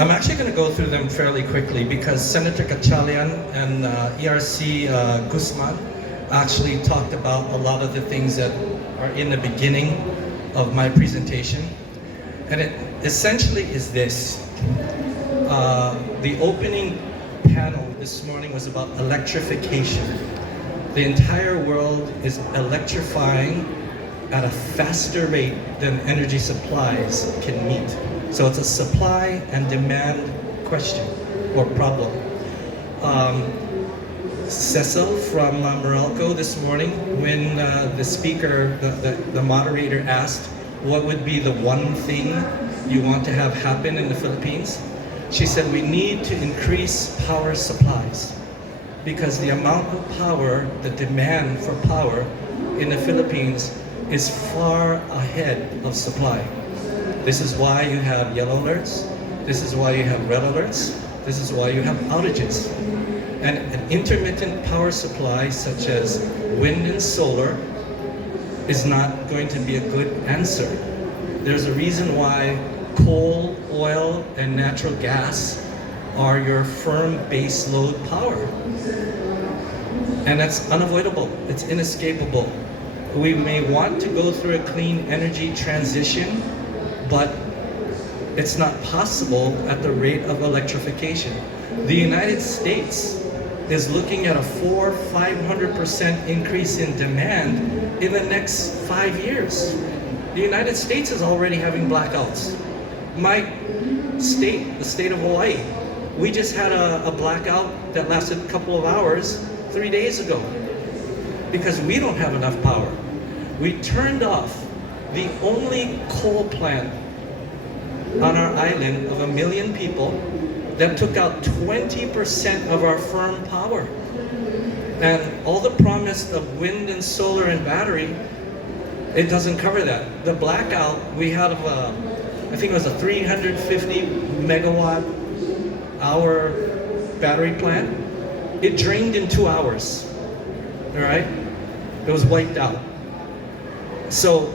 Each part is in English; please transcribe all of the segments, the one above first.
I'm actually going to go through them fairly quickly because Senator Gatchalian and ERC Guzman actually talked about a lot of the things that are in the beginning of my presentation. And it essentially is this. The opening panel this morning was about electrification. The entire world is electrifying at a faster rate than energy supplies can meet. So it's a supply and demand question or problem. Cecil from Meralco this morning, when the speaker, the moderator asked what would be the one thing you want to have happen in the Philippines, she said we need to increase power supplies because the amount of power, the demand for power in the Philippines is far ahead of supply. This is why you have yellow alerts. This is why you have red alerts. This is why you have outages. And an intermittent power supply such as wind and solar is not going to be a good answer. There's a reason why coal, oil, and natural gas are your firm base load power. And that's unavoidable. It's inescapable. We may want to go through a clean energy transition, but it's not possible at the rate of electrification. The United States is looking at a 400–500% increase in demand in the next 5 years. The United States is already having blackouts. My state, the state of Hawaii, we just had a blackout that lasted a couple of hours 3 days ago because we don't have enough power. We turned off the only coal plant on our island of 1 million people that took out 20% of our firm power. And all the promise of wind and solar and battery, it doesn't cover that. The blackout, we had I think it was a 350 megawatt hour battery plant. It drained in 2 hours, all right? It was wiped out. So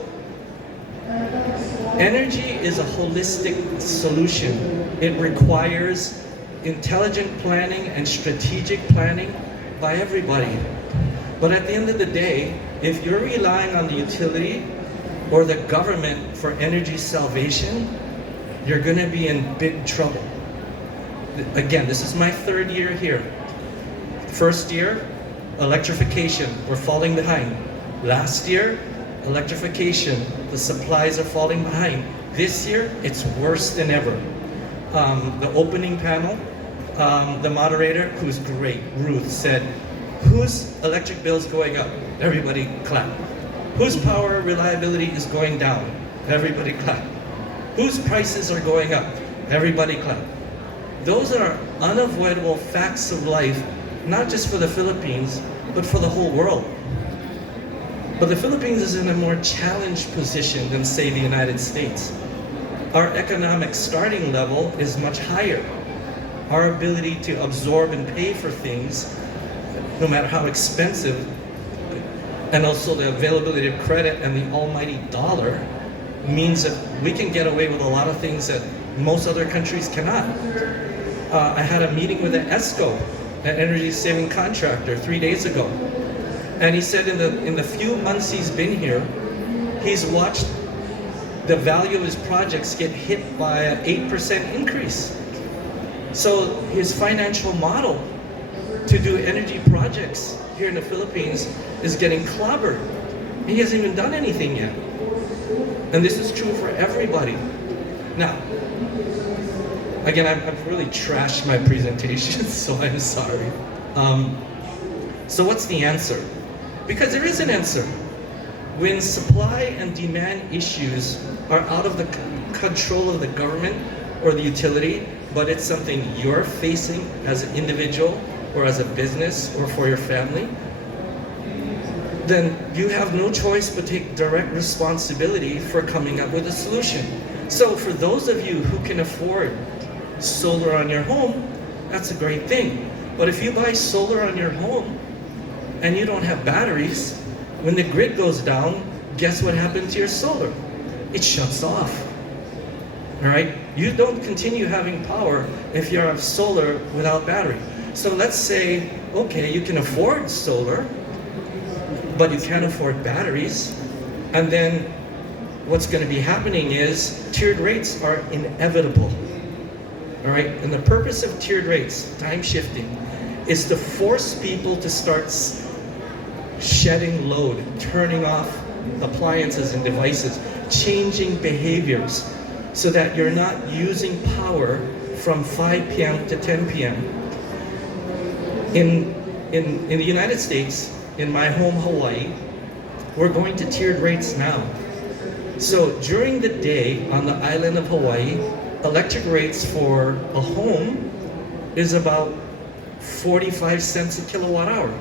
energy is a holistic solution. It requires intelligent planning and strategic planning by everybody. But at the end of the day, if you're relying on the utility or the government for energy salvation, you're going to be in big trouble. Again, this is my 3rd year here. First year, electrification, we're falling behind. Last year, electrification, the supplies are falling behind. This year, it's worse than ever. The opening panel, the moderator, who's great, Ruth, said, whose electric bill is going up? Everybody clap. Whose power reliability is going down? Everybody clap. Whose prices are going up? Everybody clap. Those are unavoidable facts of life, not just for the Philippines, but for the whole world. But the Philippines is in a more challenged position than, say, the United States. Our economic starting level is much higher. Our ability to absorb and pay for things, no matter how expensive, and also the availability of credit and the almighty dollar, means that we can get away with a lot of things that most other countries cannot. I had a meeting with an ESCO, an energy saving contractor, 3 days ago. And he said in the few months he's been here, he's watched the value of his projects get hit by an 8% increase. So his financial model to do energy projects here in the Philippines is getting clobbered. He hasn't even done anything yet. And this is true for everybody. Now, again, I've really trashed my presentation, so I'm sorry. So what's the answer? Because there is an answer. When supply and demand issues are out of the control of the government or the utility, but it's something you're facing as an individual or as a business or for your family, then you have no choice but take direct responsibility for coming up with a solution. So for those of you who can afford solar on your home, that's a great thing. But if you buy solar on your home and you don't have batteries, when the grid goes down, guess what happened to your solar? It shuts off. All right? You don't continue having power if you have solar without battery. So let's say, okay, you can afford solar, but you can't afford batteries. And then what's going to be happening is tiered rates are inevitable. All right? And the purpose of tiered rates, time shifting, is to force people to start shedding load, turning off appliances and devices, changing behaviors so that you're not using power from 5 p.m. to 10 p.m. In the United States, in my home Hawaii, we're going to tiered rates now. So during the day on the island of Hawaii, electric rates for a home is about 45 cents a kilowatt hour.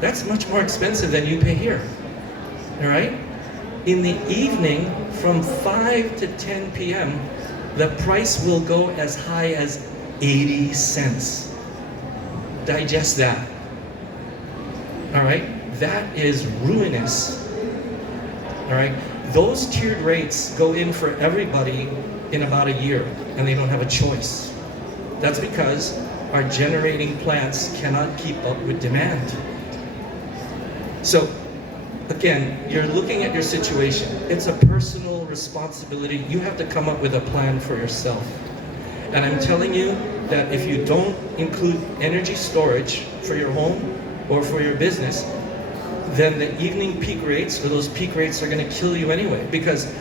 That's much more expensive than you pay here. All right? In the evening, from 5 to 10 p.m., the price will go as high as 80 cents. Digest that. All right? That is ruinous. All right? Those tiered rates go in for everybody in about a year, and they don't have a choice. That's because our generating plants cannot keep up with demand. So, again, you're looking at your situation. It's a personal responsibility. You have to come up with a plan for yourself. And I'm telling you that if you don't include energy storage for your home or for your business, then the evening peak rates, or those peak rates, are going to kill you anyway. Because,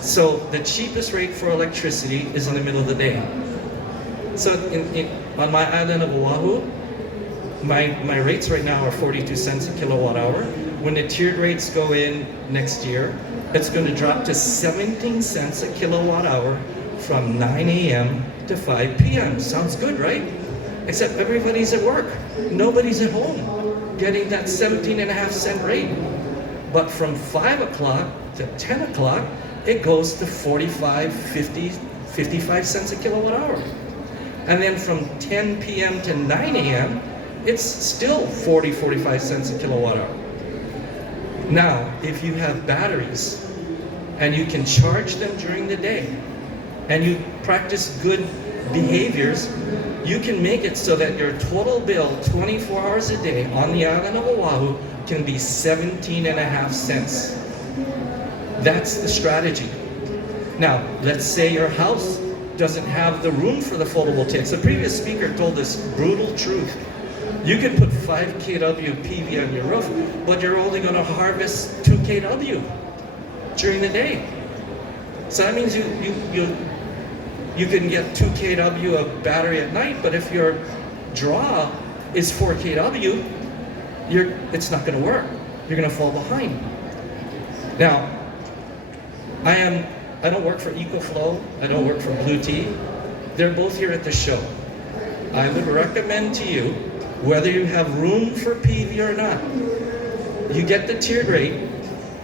so the cheapest rate for electricity is in the middle of the day. So on my island of Oahu, my rates right now are 42 cents a kilowatt hour. When the tiered rates go in next year, it's going to drop to 17 cents a kilowatt hour from 9 a.m. to 5 p.m. Sounds good, right? Except everybody's at work. Nobody's at home getting that 17.5-cent rate. But from 5 o'clock to 10 o'clock, it goes to 45, 50, 55 cents a kilowatt hour. And then from 10 p.m. to 9 a.m., it's still 40, 45 cents a kilowatt hour. Now, if you have batteries and you can charge them during the day and you practice good behaviors, you can make it so that your total bill 24 hours a day on the island of Oahu can be 17.5 cents. That's the strategy. Now, let's say your house doesn't have the room for the photovoltaics. The previous speaker told this brutal truth. You can put 5 kW PV on your roof, but you're only going to harvest 2 kW during the day. So that means you can get 2 kW of battery at night, but if your draw is 4 kW, it's not going to work. You're going to fall behind. Now, I don't work for EcoFlow. I don't work for Blue Tea. They're both here at the show. I would recommend to you, whether you have room for PV or not, you get the tiered rate,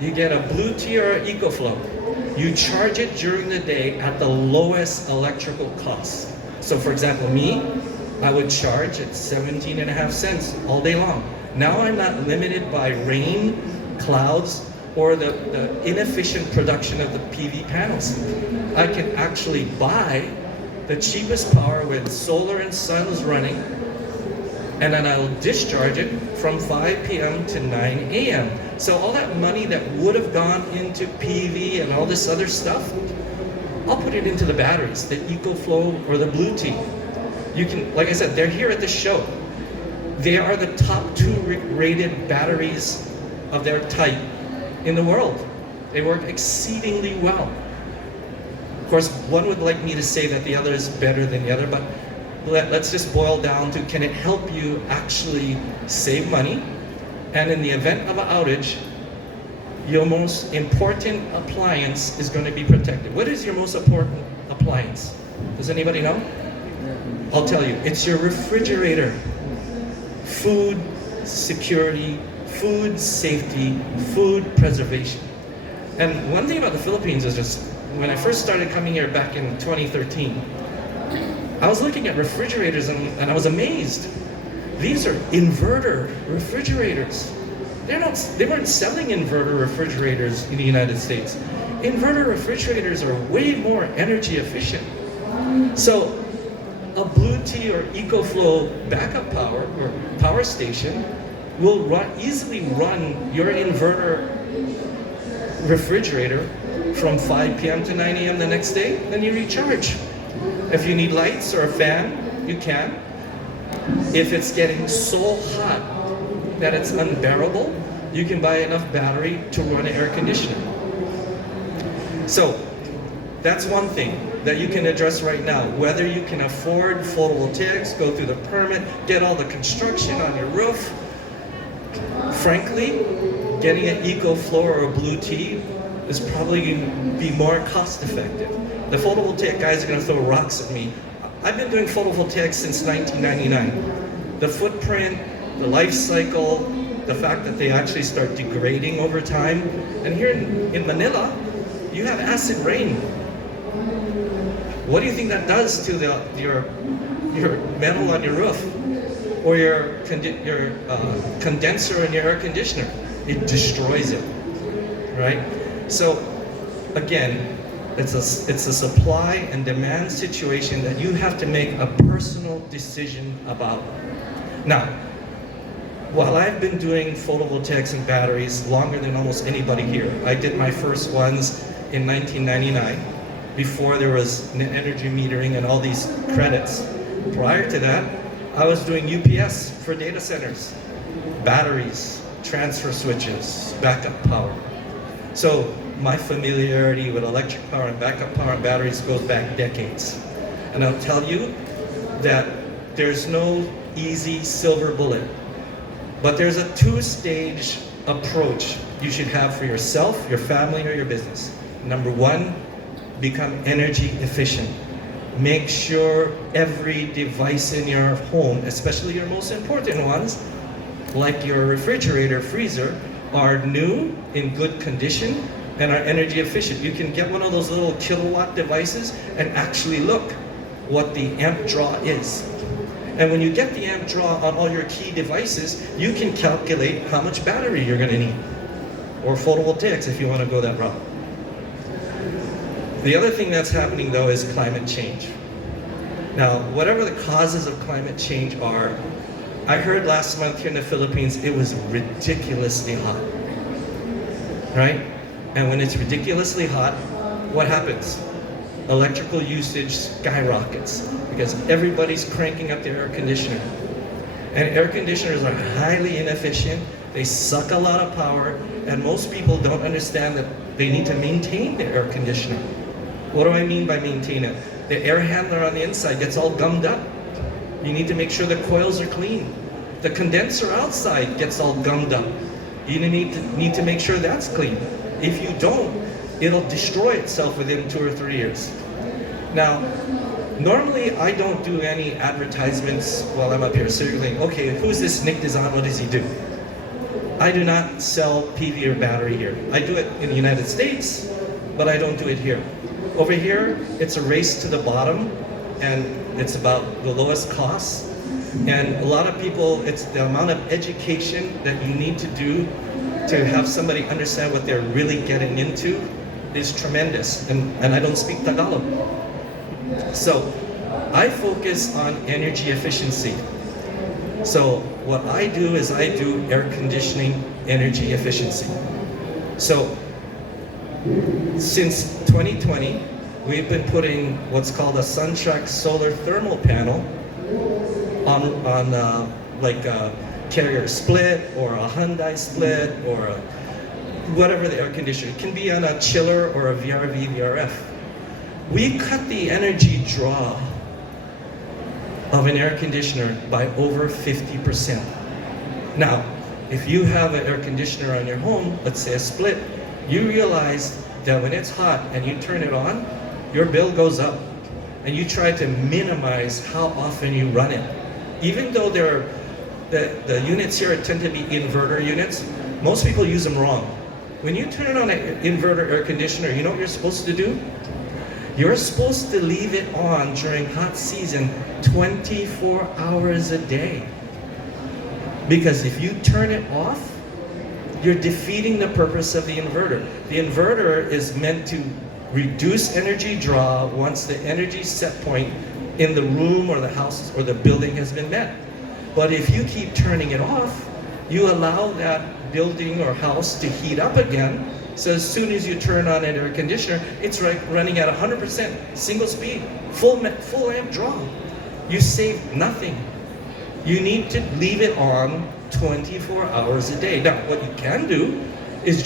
you get a Blue Tea or an EcoFlow. You charge it during the day at the lowest electrical cost. So for example, me, I would charge at 17.5 cents all day long. Now I'm not limited by rain, clouds, or the inefficient production of the PV panels. I can actually buy the cheapest power when solar and sun is running, and then I'll discharge it from 5 p.m. to 9 a.m. So all that money that would have gone into PV and all this other stuff, I'll put it into the batteries, the EcoFlow or the Blue Tea. You can, like I said, they're here at the show. They are the top 2 rated batteries of their type in the world. They work exceedingly well. Of course, one would like me to say that the other is better than the other, but let's just boil down to, can it help you actually save money? And in the event of an outage, your most important appliance is going to be protected. What is your most important appliance? Does anybody know? I'll tell you, it's your refrigerator. Food security, food safety, food preservation. And one thing about the Philippines is just, when I first started coming here back in 2013, I was looking at refrigerators and I was amazed. These are inverter refrigerators. They weren't selling inverter refrigerators in the United States. Inverter refrigerators are way more energy efficient. So a Blue Tea or EcoFlow backup power or power station will easily run your inverter refrigerator from 5 p.m. to 9 a.m. the next day, then you recharge. If you need lights or a fan, you can. If it's getting so hot that it's unbearable, you can buy enough battery to run an air conditioner. So that's one thing that you can address right now. Whether you can afford photovoltaics, go through the permit, get all the construction on your roof. Frankly, getting an EcoFlow or a Blue Tea is probably going to be more cost effective. The photovoltaic guys are going to throw rocks at me. I've been doing photovoltaics since 1999. The footprint, the life cycle, the fact that they actually start degrading over time. And here in Manila, you have acid rain. What do you think that does to your metal on your roof or your condenser in your air conditioner? It destroys it, right? So again, it's a supply and demand situation that you have to make a personal decision about. Now, while I've been doing photovoltaics and batteries longer than almost anybody here, I did my first ones in 1999, before there was energy metering and all these credits. Prior to that, I was doing UPS for data centers, batteries, transfer switches, backup power. So my familiarity with electric power and backup power and batteries goes back decades. And I'll tell you that there's no easy silver bullet, but there's a two-stage approach you should have for yourself, your family, or your business. Number one, become energy efficient. Make sure every device in your home, especially your most important ones, like your refrigerator, freezer, are new, in good condition, and are energy efficient. You can get one of those little kilowatt devices and actually look what the amp draw is. And when you get the amp draw on all your key devices, you can calculate how much battery you're going to need, or photovoltaics if you want to go that route. The other thing that's happening though is climate change. Now, whatever the causes of climate change are, I heard last month here in the Philippines, it was ridiculously hot, right? And when it's ridiculously hot, what happens? Electrical usage skyrockets because everybody's cranking up their air conditioner. And air conditioners are highly inefficient, they suck a lot of power, and most people don't understand that they need to maintain their air conditioner. What do I mean by maintain it? The air handler on the inside gets all gummed up. You need to make sure the coils are clean. The condenser outside gets all gummed up. You need to make sure that's clean. If you don't, it'll destroy itself within 2 or 3 years. Now, normally I don't do any advertisements while I'm up here circulating. Okay, who's this Nick Dizon? What does he do? I do not sell PV or battery here. I do it in the United States, but I don't do it here. Over here, it's a race to the bottom, and it's about the lowest cost. And a lot of people, it's the amount of education that you need to do to have somebody understand what they're really getting into is tremendous. And I don't speak Tagalog. So I focus on energy efficiency. So what I do is I do air conditioning energy efficiency. So since 2020, we've been putting what's called a SunTrack solar thermal panel on like a Carrier Split or a Hyundai Split or whatever the air conditioner. It can be on a chiller or a VRV, VRF. We cut the energy draw of an air conditioner by over 50%. Now, if you have an air conditioner on your home, let's say a Split, you realize that when it's hot and you turn it on, your bill goes up. And you try to minimize how often you run it. Even though the units here tend to be inverter units, most people use them wrong. When you turn on an inverter air conditioner, you know what you're supposed to do? You're supposed to leave it on during hot season 24 hours a day. Because if you turn it off, you're defeating the purpose of the inverter. The inverter is meant to reduce energy draw once the energy set point in the room or the house or the building has been met. But if you keep turning it off, you allow that building or house to heat up again. So as soon as you turn on an air conditioner, it's running at 100%, single speed, full amp draw. You save nothing. You need to leave it on 24 hours a day. Now, what you can do is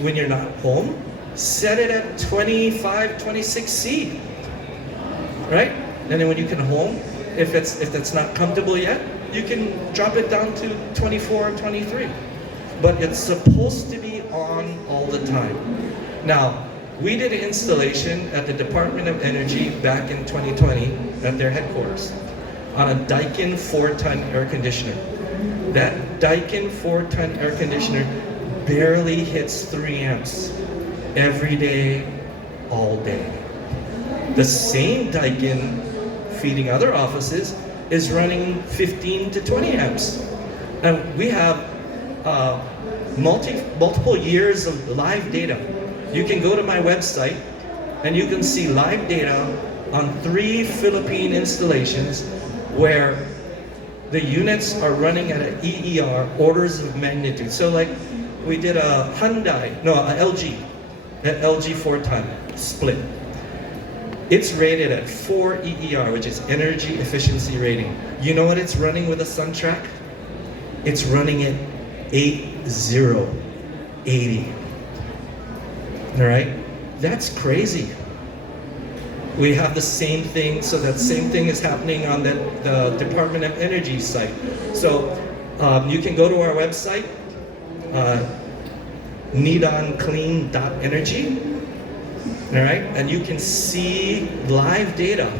when you're not home, set it at 25, 26C, right? And then when you can home, if that's not comfortable yet, you can drop it down to 24 or 23. But it's supposed to be on all the time. Now, we did an installation at the Department of Energy back in 2020 at their headquarters on a Daikin 4-ton air conditioner. That Daikin 4-ton air conditioner barely hits 3 amps every day, all day. The same Daikin feeding other offices is running 15 to 20 amps. And we have multiple years of live data. You can go to my website and you can see live data on 3 Philippine installations where the units are running at an EER orders of magnitude. So like we did a LG 4-ton split. It's rated at 4 EER, which is energy efficiency rating. You know what it's running with a SunTrack? It's running at 80. All right? That's crazy. We have the same thing, so that same thing is happening on the Department of Energy site. So you can go to our website, nidonclean.energy, all right? And you can see live data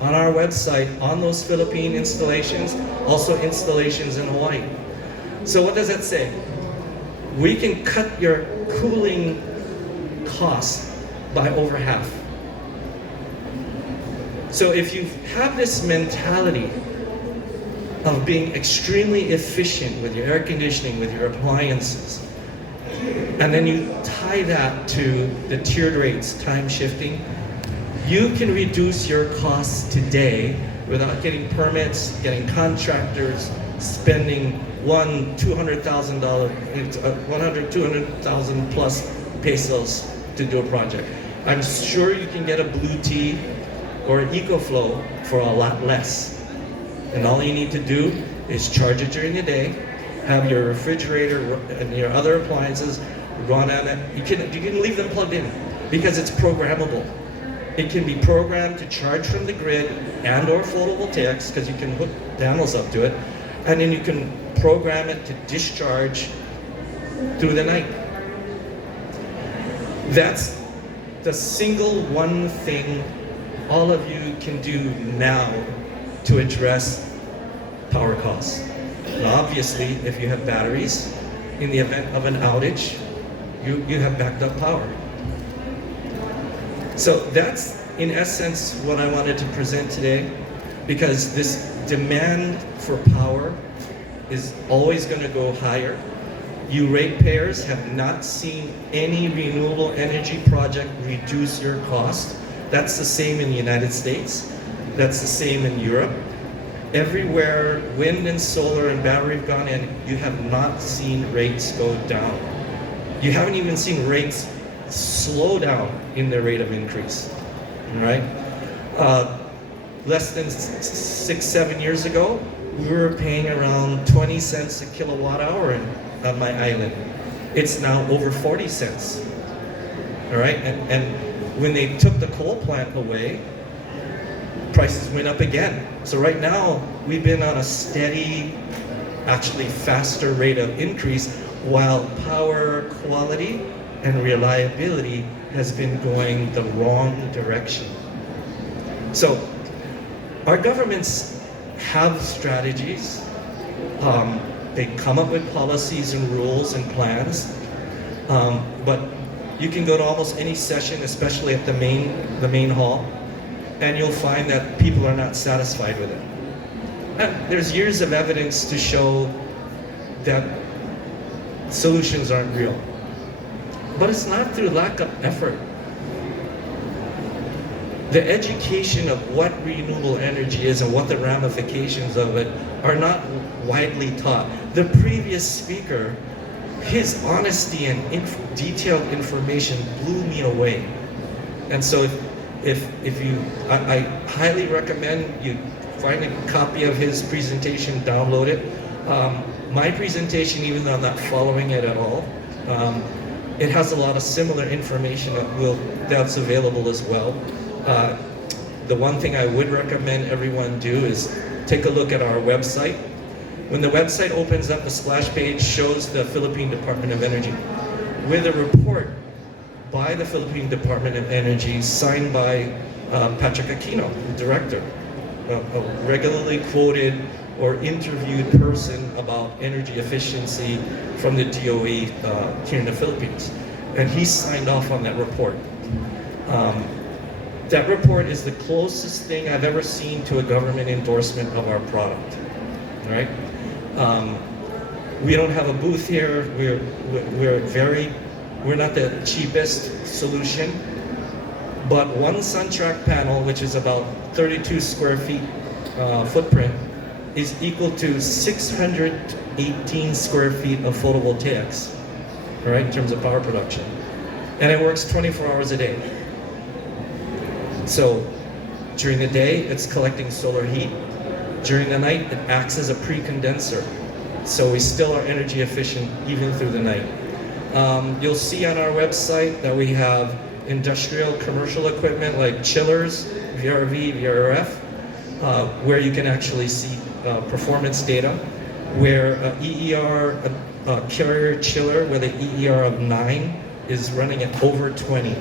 on our website on those Philippine installations, also installations in Hawaii. So what does that say? We can cut your cooling costs by over half. So if you have this mentality of being extremely efficient with your air conditioning, with your appliances, and then you tie that to the tiered rates, time shifting, you can reduce your costs today without getting permits, getting contractors, spending $200,000 plus pesos to do a project. I'm sure you can get a Blue Tea or EcoFlow for a lot less. And all you need to do is charge it during the day, have your refrigerator and your other appliances run on it. You can leave them plugged in because it's programmable. It can be programmed to charge from the grid and or photovoltaics because you can hook panels up to it, and then you can program it to discharge through the night. That's the single one thing all of you can do now to address power costs. And obviously, if you have batteries, in the event of an outage, you have backed up power. So that's, in essence, what I wanted to present today, because this demand for power is always going to go higher. You ratepayers have not seen any renewable energy project reduce your cost. That's the same in the United States. That's the same in Europe. Everywhere wind and solar and battery have gone in, you have not seen rates go down. You haven't even seen rates slow down in their rate of increase, right? Less than 6-7 years ago, we were paying around 20 cents a kilowatt hour on my island. It's now over 40 cents, all right? And when they took the coal plant away, prices went up again. So right now, we've been on a steady, actually faster rate of increase, while power quality and reliability has been going the wrong direction. So our governments have strategies. They come up with policies and rules and plans, but you can go to almost any session, especially at the main hall, and you'll find that people are not satisfied with it. And there's years of evidence to show that solutions aren't real. But it's not through lack of effort. The education of what renewable energy is and what the ramifications of it are not widely taught. The previous speaker, his honesty and detailed information blew me away. And so if you, I highly recommend you find a copy of his presentation, download it. My presentation, even though I'm not following it at all, it has a lot of similar information that's available as well. The one thing I would recommend everyone do is take a look at our website. When the website opens up, the splash page shows the Philippine Department of Energy with a report by the Philippine Department of Energy signed by Patrick Aquino, the director, a regularly quoted or interviewed person about energy efficiency from the DOE here in the Philippines. And he signed off on that report. That report is the closest thing I've ever seen to a government endorsement of our product, right? We don't have a booth here. We're not the cheapest solution, but one SunTrack panel, which is about 32 square feet footprint, is equal to 618 square feet of photovoltaics, right, in terms of power production. And it works 24 hours a day. So during the day, it's collecting solar heat. During the night, it acts as a pre-condenser. So we still are energy efficient even through the night. You'll see on our website that we have industrial commercial equipment like chillers, VRV, VRF, where you can actually see performance data, where EER, a carrier chiller with an EER of 9 is running at over 20.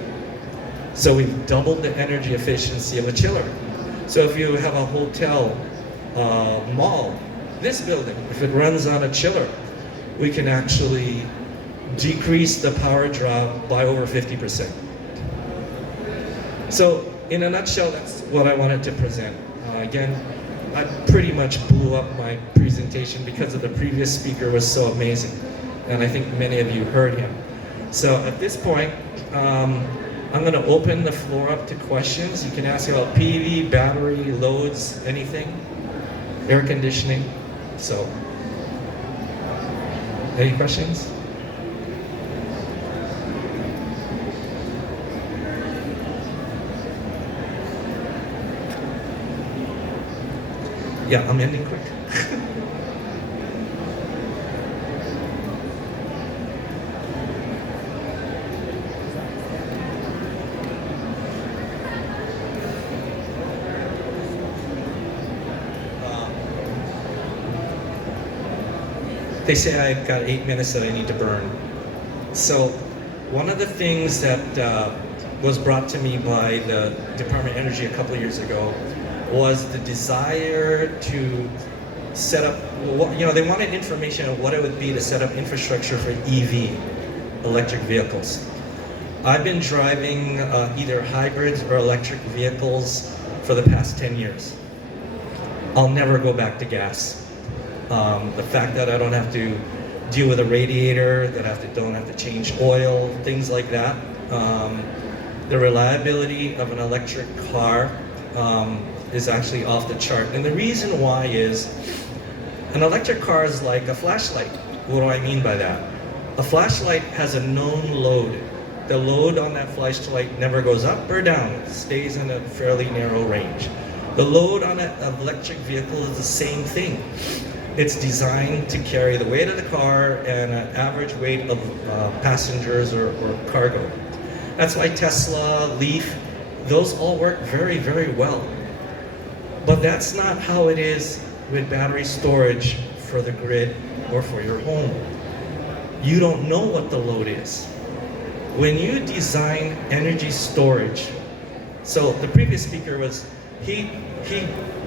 So we've doubled the energy efficiency of a chiller. So if you have a hotel, mall, this building, if it runs on a chiller, we can actually decrease the power drop by over 50%. So in a nutshell, that's what I wanted to present. Again, I pretty much blew up my presentation because of the previous speaker was so amazing. And I think many of you heard him. So at this point, I'm going to open the floor up to questions. You can ask about PV, battery, loads, anything, air conditioning. So, any questions? Yeah, I'm ending quick. They say I've got 8 minutes that I need to burn. So one of the things that was brought to me by the Department of Energy a couple of years ago was the desire to set up, they wanted information on what it would be to set up infrastructure for EV, electric vehicles. I've been driving either hybrids or electric vehicles for the past 10 years. I'll never go back to gas. The fact that I don't have to deal with a radiator, that I don't have to change oil, things like that. The reliability of an electric car is actually off the chart. And the reason why is an electric car is like a flashlight. What do I mean by that? A flashlight has a known load. The load on that flashlight never goes up or down. It stays in a fairly narrow range. The load on an electric vehicle is the same thing. It's designed to carry the weight of the car and an average weight of passengers or cargo. That's why Tesla, Leaf, those all work very, very well. But that's not how it is with battery storage for the grid or for your home. You don't know what the load is. When you design energy storage, so the previous speaker was, he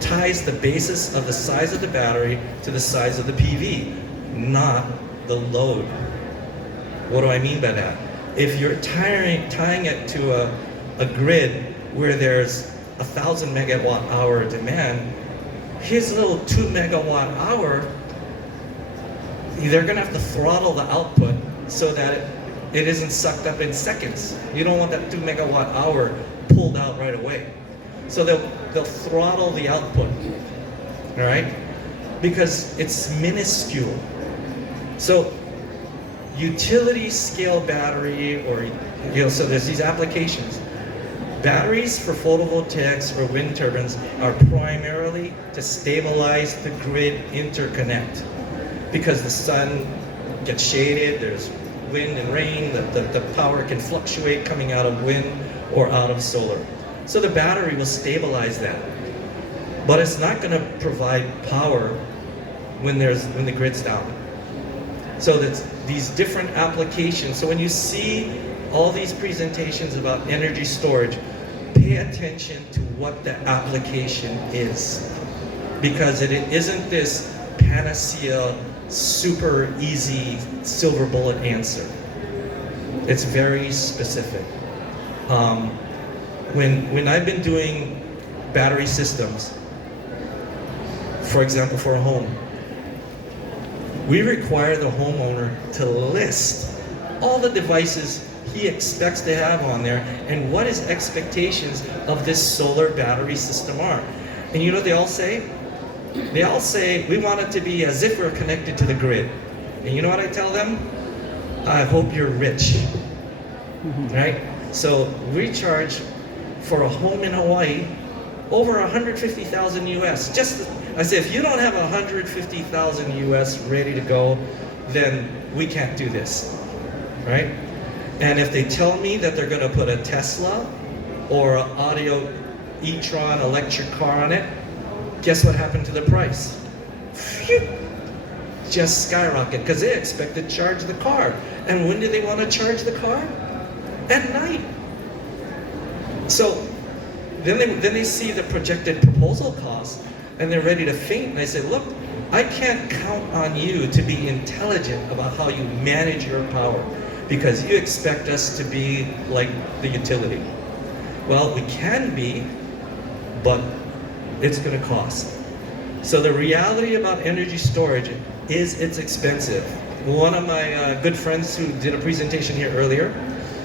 ties the basis of the size of the battery to the size of the PV, not the load. What do I mean by that? If you're tying it to a grid where there's 1,000 megawatt hour demand, his little 2 megawatt hour they're going to have to throttle the output so that it isn't sucked up in seconds. You don't want that 2 megawatt hour pulled out right away. So they'll throttle the output, all right? Because it's minuscule. So utility scale battery, or so there's these applications. Batteries for photovoltaics or wind turbines are primarily to stabilize the grid interconnect, because the sun gets shaded, there's wind and rain, the power can fluctuate coming out of wind or out of solar. So the battery will stabilize that. But it's not going to provide power when the grid's down. So that's these different applications. So when you see all these presentations about energy storage, pay attention to what the application is. Because it isn't this panacea, super easy, silver bullet answer. It's very specific. When I've been doing battery systems, for example, for a home, we require the homeowner to list all the devices he expects to have on there and what his expectations of this solar battery system are. And you know what they all say? They all say, we want it to be as if we're connected to the grid. And you know what I tell them? I hope you're rich, right? So we charge for a home in Hawaii over 150,000 US. I say, if you don't have 150,000 US ready to go, then we can't do this, right? And if they tell me that they're gonna put a Tesla or an audio e-tron electric car on it, guess what happened to the price? Phew! Just skyrocket, because they expect to charge the car. And when do they want to charge the car? At night. So then they see the projected proposal cost and they're ready to faint. And I say, look, I can't count on you to be intelligent about how you manage your power, because you expect us to be like the utility. Well, we can be, but it's going to cost. So the reality about energy storage is it's expensive. One of my good friends who did a presentation here earlier,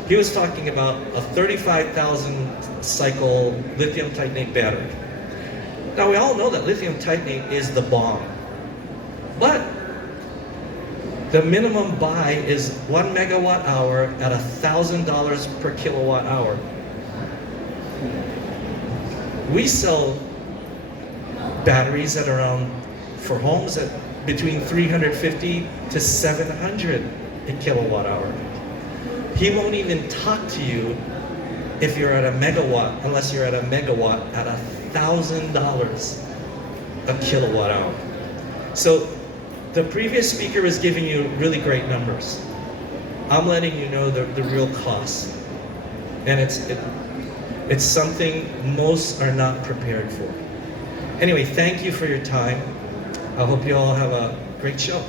he was talking about a 35,000 cycle lithium titanate battery. Now we all know that lithium titanate is the bomb, but the minimum buy is 1 megawatt hour at $1,000 per kilowatt hour. We sell batteries at around, for homes, at between 350 to 700 a kilowatt hour. He won't even talk to you if you're at a megawatt, unless you're at a megawatt at $1,000 a kilowatt hour. So the previous speaker was giving you really great numbers. I'm letting you know the real cost. And it's something most are not prepared for. Anyway, thank you for your time. I hope you all have a great show.